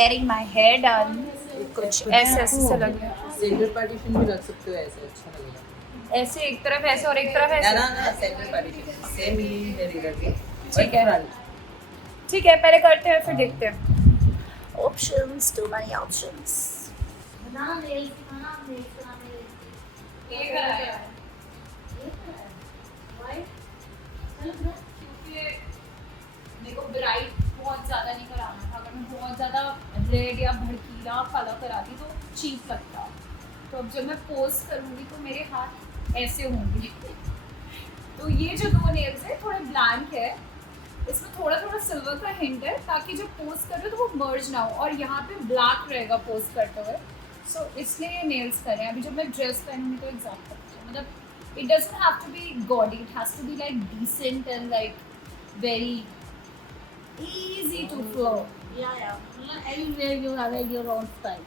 getting my hair done. कुछ ऐसे से लग रहा है. सेंटर पार्टीशन भी रख सकते हो ऐसे, अच्छा लगेगा. ऐसे एक तरफ ऐसे और एक तरफ ऐसे. ना सेंटर पार्टीशन सेम ही है इधर भी. ठीक है. ठीक है, पहले करते हैं फिर देखते हैं. Options, too many options. देखो ब्राइट बहुत ज़्यादा नहीं कराना था. अगर मैं बहुत ज़्यादा रेड या भड़कीला कलर कराती तो चीप लगता. तो अब जब मैं पोस्ट करूँगी तो मेरे हाथ ऐसे होंगे. तो ये जो दो नेल्स है थोड़े ब्लैंक है, इसमें थोड़ा थोड़ा सिल्वर का हिंट है ताकि जब पोस्ट कर रहे हो तो वो मर्ज ना हो, और यहाँ पे ब्लैक रहेगा पोस्ट करते हुए. सो इसलिए ये नेल्स करें. अभी जब मैं ड्रेस पहनूंगी तो एग्जैक्ट मतलब it doesn't have to be gaudy, it has to be like decent and like very easy to flow. Yeah. Anywhere you have your own style.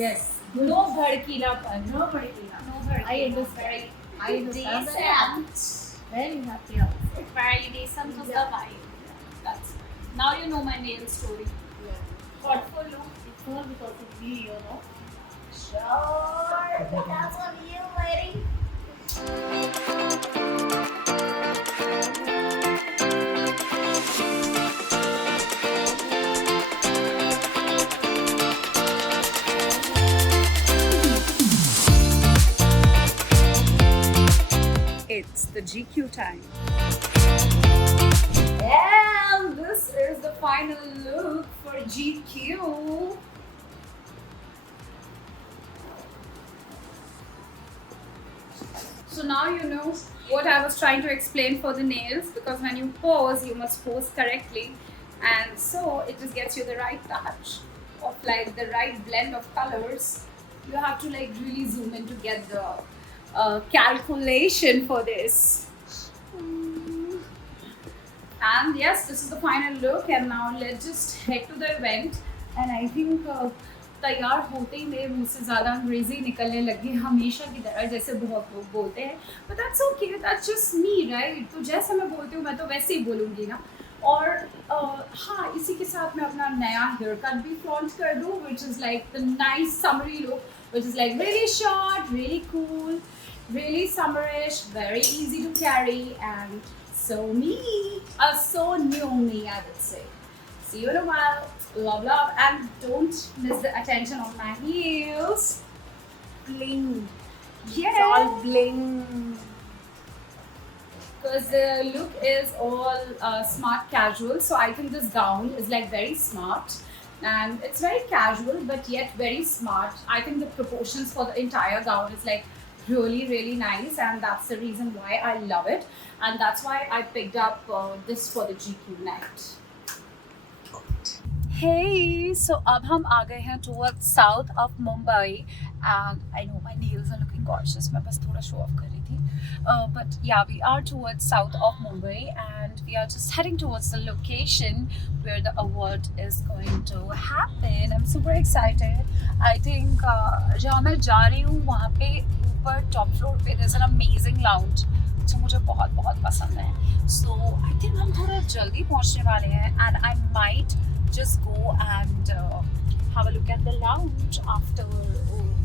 Yes. No bhadkilapan. No particular. No bhadkilapan. I understand. I understand. Decent. Very happy about it. Very decent was the vibe. That's now you know my nail story. Yeah. Thoughtful look. It's all because of me, you know. Sure. That's on you, lady. It's the GQ time. And this is the final look for GQ. So now you know what I was trying to explain for the nails, because when you pose, you must pose correctly, and so it just gets you the right touch of like the right blend of colors. You have to like really zoom in to get the calculation for this. And yes, this is the final look, and now let's just head to the event. And I think तैयार होते ही मेरे मुंह से ज़्यादा अंग्रेज़ी निकलने लगी हमेशा की तरह, जैसे बहुत लोग बोलते हैं. But that's okay, that's just me, right? तो जैसे मैं बोलती हूँ मैं तो वैसे ही बोलूँगी ना. और हाँ, इसी के साथ मैं अपना नया हेयर कट भी फ्लॉन्च कर दूँ, which is like the nice summary look, which is like really short, really cool, really summerish, very easy to carry, and so me, so new me, I would say. See you in a while. Love, and don't miss the attention on my heels. Bling. Yeah. It's all bling. Because the look is all smart casual, so I think this gown is like very smart, and it's very casual but yet very smart. I think the proportions for the entire gown is like really nice, and that's the reason why I love it, and that's why I picked up this for the GQ night. Hey, so अब हम आ गए हैं towards south of Mumbai, and I know my nails are looking gorgeous. मैं बस थोड़ा show off कर रही थी. But yeah, we are towards south of Mumbai, and we are just heading towards the location where the award is going to happen. I'm super excited. I think जहाँ मैं जा रही हूँ वहाँ पे ऊपर top floor पे there's an amazing lounge जो मुझे बहुत पसंद है. So I think हम थोड़ा जल्दी पहुँचने वाले हैं, and I might just go and have a look at the lounge after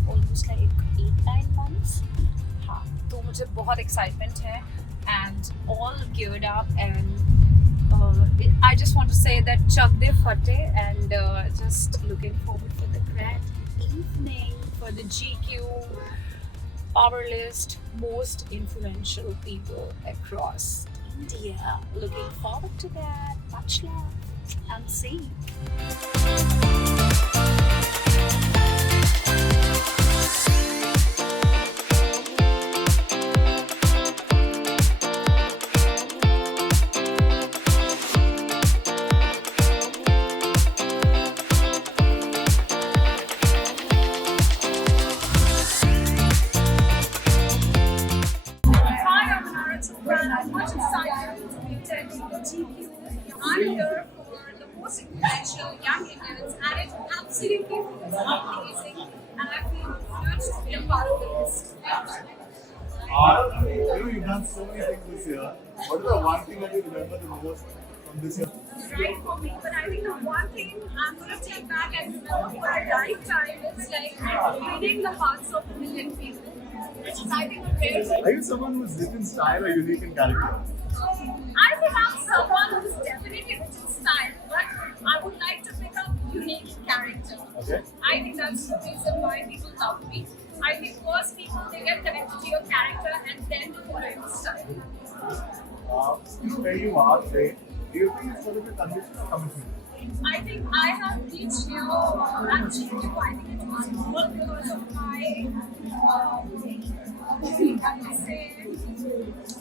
almost like 8-9 months. हाँ, तो मुझे बहुत excitement है, and all geared up, and I just want to say that chak de fate, and just looking forward for the grand evening for the GQ Power List most influential people across India. Looking forward to that. Much love. And see. I'm here for the most influential young Indians, and it's absolutely amazing, and I feel honored to be a part of this. You've done so many things this year. What is the one thing that you remember the most from this year? right for me. But I think the one thing I'm going to take back and remember for a lifetime is like winning the hearts of a million people, which is I think a rare thing. Are you someone who's rich in style or unique in character? I think I'm someone who's definitely rich in style, but I would like to pick up unique character. Okay. I think that's the reason why people love me. I think first people they get connected to your character and then they follow your style. You know where you are today. Do you think it's sort of a condition or commitment? I think I have reached here at GQ. I think it was all because of my, I would say,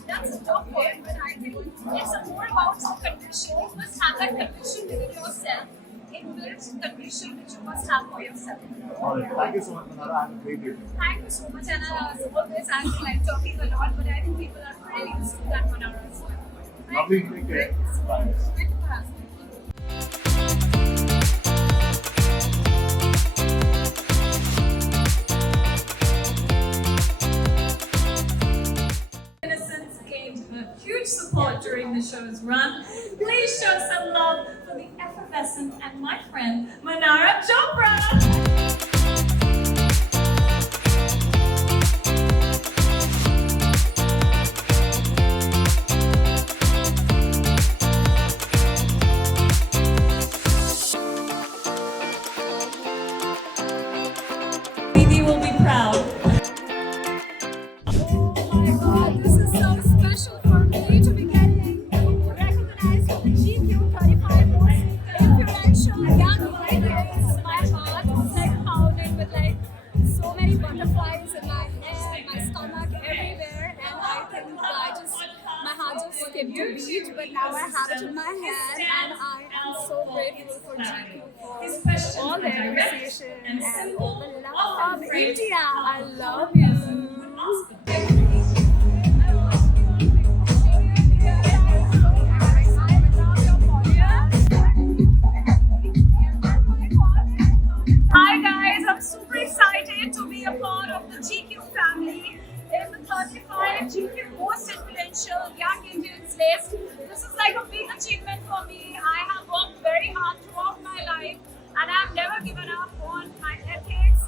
that's a tough word, but I think it's more about condition. You must have that condition within yourself. It builds condition which you must have for yourself. Alright, thank you so much, Manara. I'm a great day. Thank you so much, and always I feel like talking a lot, but I think people are pretty used to that Manara as well. Lovely to take care. Bye. Thank you for having me. Innocence gave her huge support during the show's run. Please show some love for the effervescent and my friend Manara Chopra. Didi will be proud. Oh my god, this is so special for me to be getting recognized for the GQ 35 most influential young ladies. My heart was like pounding with like so many butterflies in my hair, my stomach, everywhere, and I think my heart just skipped a beat. But now I have it in my hand, and I am so grateful for GQ for all their appreciation and all the love. India, I love you. Hi guys, I'm super excited to be a part of the GQ family in the 35 GQ Most Influential Young Indians list. This is like a big achievement for me. I have worked very hard throughout my life and I've never given up on my ethics,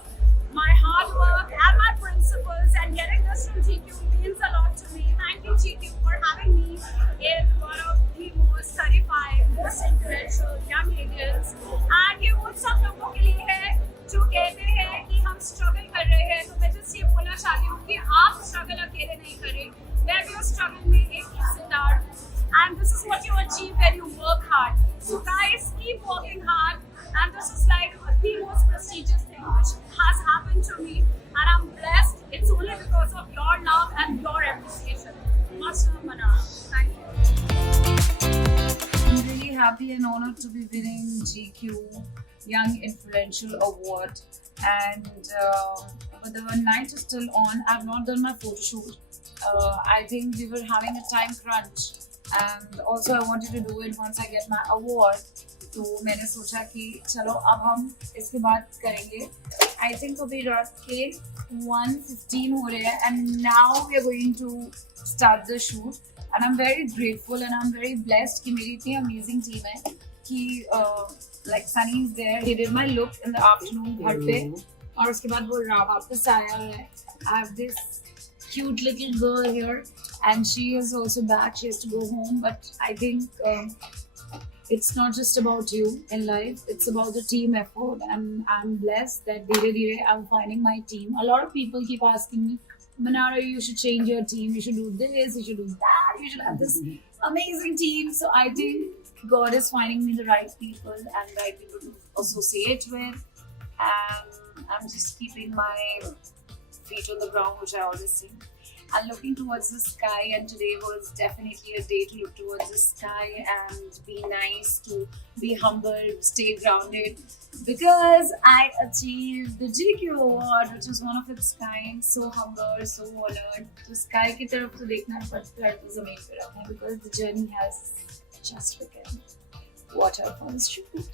my hard work and my principles, and getting this from GQ means a lot to me. Thank you GQ for having me in one of the most 35 most influential young Indians. And ये वो सब लोगों के लिए है जो कहते हैं कि हम स्ट्रगल कर रहे हैं, तो मैं just ये बोलना चाहती हूँ कि आप स्ट्रगल अकेले नहीं करें. मैं भी उस स्ट्रगल में एक हिस्सेदार हूँ. And this is what you achieve when you work hard. So guys, keep working hard. And this is like the most prestigious thing which has happened to me. And I'm blessed. It's only because of your love and your appreciation. Much love, Manara. Thank you. I'm really happy and honored to be winning GQ Young Influential Award. And but the night is still on. I've not done my photo shoot. I think we were having a time crunch. And also I wanted to do it once I get my award. तो मैंने सोचा कि चलो अब हम इसके बाद करेंगे. I think अभी रात के 1:15 हो रहे हैं and now we are going to start the shoot. And I'm very grateful and I'm very blessed कि मेरी इतनी amazing team है कि like Sunny is there. He did my look in the afternoon घर पे और उसके बाद वो वापस आया है. I have this cute little girl here and she is also back. She has to go home, but I think it's not just about you in life, it's about the team effort, and I'm blessed that dheere dheere I'm finding my team. A lot of people keep asking me, Manara, you should change your team, you should do this, you should do that, you should have this amazing team. So I think God is finding me the right people and right people to associate with, and I'm just keeping my feet on the ground, which I always say. And looking towards the sky, and today was definitely a day to look towards the sky and be nice, to be humble, stay grounded, because I achieved the GQ award, which is one of its kind. So humble, so honored. तो sky की तरफ तो देखना है, but earth is amazing पे रखना है, because the journey has just begun. Watch out for the shoot.